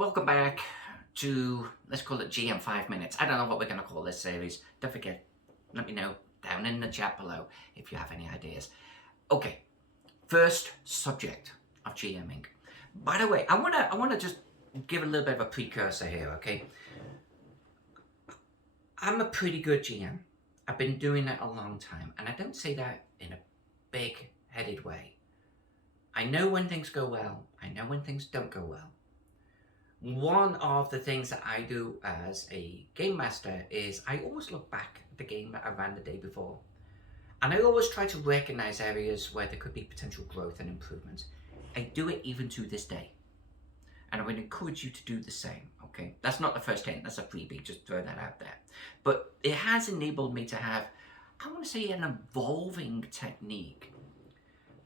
Welcome back to, let's call it GM 5 Minutes. I don't know what we're going to call this series. Don't forget, let me know down in the chat below if you have any ideas. Okay, first subject of GMing. By the way, I want to just give a little bit of a precursor here, okay? I'm a pretty good GM. I've been doing it a long time, and I don't say that in a big-headed way. I know when things go well. I know when things don't go well. One of the things that I do as a game master is I always look back at the game that I ran the day before. And I always try to recognize areas where there could be potential growth and improvement. I do it even to this day. And I would encourage you to do the same, okay? That's not the first hint, that's a freebie, just throw that out there. But it has enabled me to have, I want to say, an evolving technique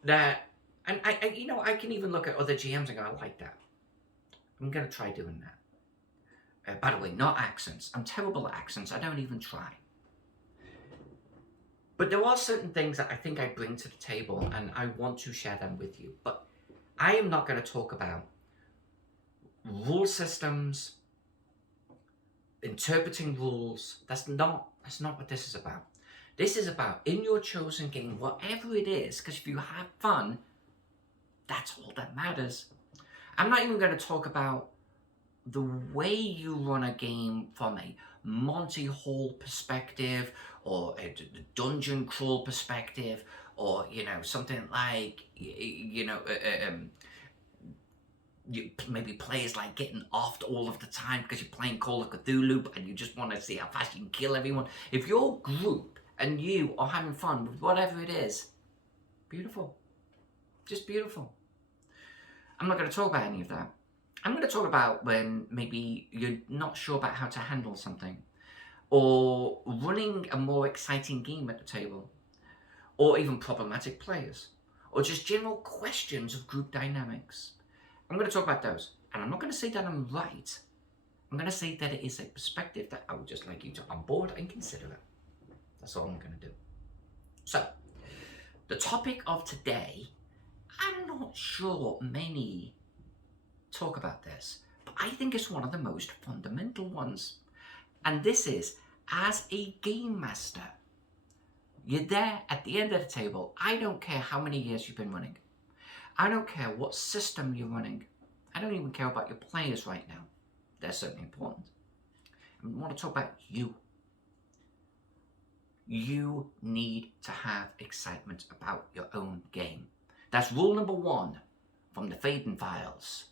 that, and I can even look at other GMs and go, I like that. I'm going to try doing that. By the way, not accents. I'm terrible at accents. I don't even try. But there are certain things that I think I bring to the table, and I want to share them with you. But I am not going to talk about rule systems, interpreting rules. That's not what this is about. This is about, in your chosen game, whatever it is, because if you have fun, that's all that matters. I'm not even going to talk about the way you run a game from a Monty Hall perspective or a dungeon crawl perspective, or something like maybe players like getting offed all of the time because you're playing Call of Cthulhu and you just want to see how fast you can kill everyone. If your group and you are having fun with whatever it is, beautiful, just beautiful. I'm not going to talk about any of that. I'm going to talk about when maybe you're not sure about how to handle something, or running a more exciting game at the table, or even problematic players, or just general questions of group dynamics. I'm going to talk about those, and I'm not going to say that I'm right. I'm going to say that it is a perspective that I would just like you to onboard and consider it. That's all I'm going to do. So, the topic of today, I'm not sure many talk about this, but I think it's one of the most fundamental ones. And this is, as a game master, you're there at the end of the table. I don't care how many years you've been running. I don't care what system you're running. I don't even care about your players right now. They're certainly important. I want to talk about you. You need to have excitement about your own game. That's rule number 1 from the Faden Files.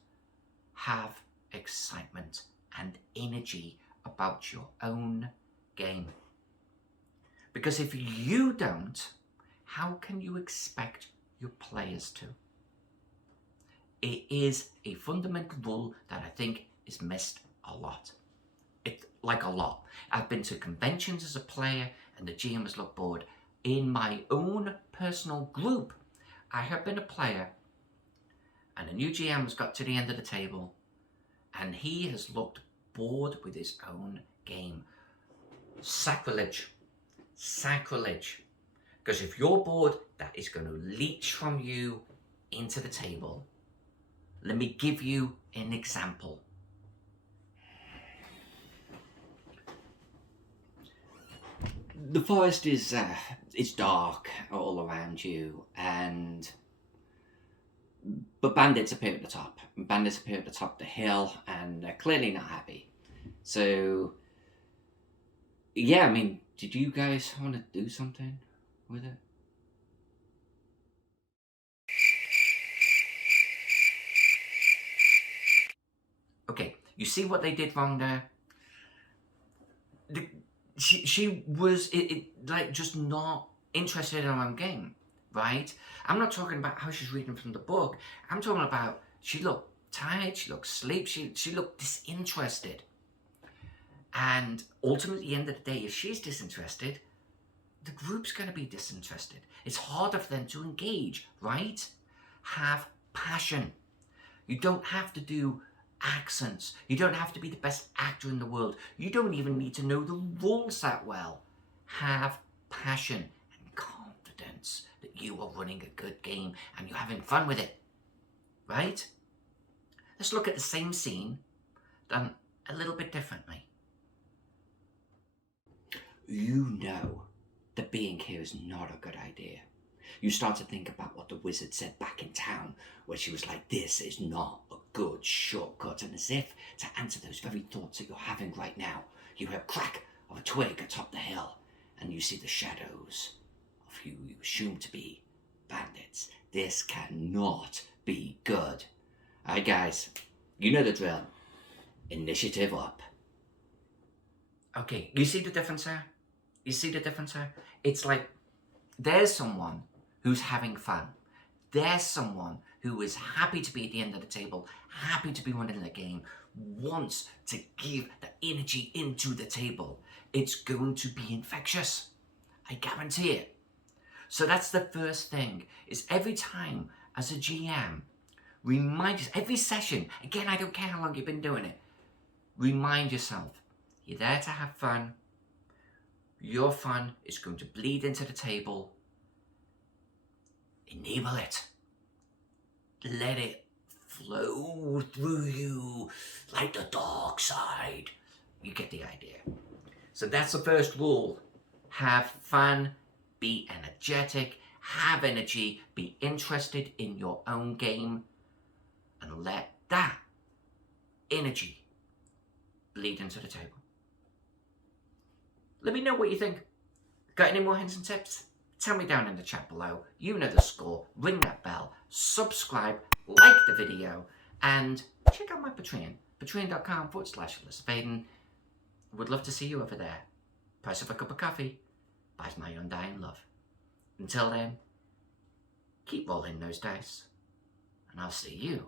Have excitement and energy about your own game. Because if you don't, how can you expect your players to? It is a fundamental rule that I think is missed a lot. Like a lot. I've been to conventions as a player and the GM has looked bored. In my own personal group, I have been a player and a new GM has got to the end of the table and he has looked bored with his own game. Sacrilege. Sacrilege. Because if you're bored, that is going to leach from you into the table. Let me give you an example. The forest is it's dark all around you, but bandits appear at the top. Bandits appear at the top of the hill, and they're clearly not happy. So, yeah, I mean, did you guys want to do something with it? Okay, you see what they did wrong there? She was like just not interested in her own game, right? I'm not talking about how she's reading from the book. I'm talking about she looked tired, she looked asleep, she looked disinterested. And ultimately, at the end of the day, if she's disinterested, the group's going to be disinterested. It's harder for them to engage, right? Have passion. You don't have to do accents. You don't have to be the best actor in the world. You don't even need to know the rules that well. Have passion and confidence that you are running a good game and you're having fun with it, right? Let's look at the same scene done a little bit differently. You know that being here is not a good idea. You start to think about what the wizard said back in town, where she was like, this is not a good shortcut. And as if to answer those very thoughts that you're having right now, you hear a crack of a twig atop the hill, and you see the shadows of who you assume to be bandits. This cannot be good. Alright guys, you know the drill. Initiative up. Okay, you see the difference here? You see the difference here? It's like there's someone who's having fun. There's someone who is happy to be at the end of the table, happy to be running the game, wants to give the energy into the table. It's going to be infectious. I guarantee it. So that's the first thing, is every time as a GM, remind yourself, every session, again, I don't care how long you've been doing it, remind yourself, you're there to have fun. Your fun is going to bleed into the table. Enable it. Let it flow through you like the dark side. You get the idea. So that's the first rule. Have fun, be energetic, have energy, be interested in your own game, and let that energy bleed into the table. Let me know what you think. Got any more hints and tips? Tell me down in the chat below. You know the score. Ring that bell. Subscribe. Like the video. And check out my Patreon. Patreon.com/Alyssa. Would love to see you over there. Price of a cup of coffee buys my undying love. Until then, keep rolling those dice. And I'll see you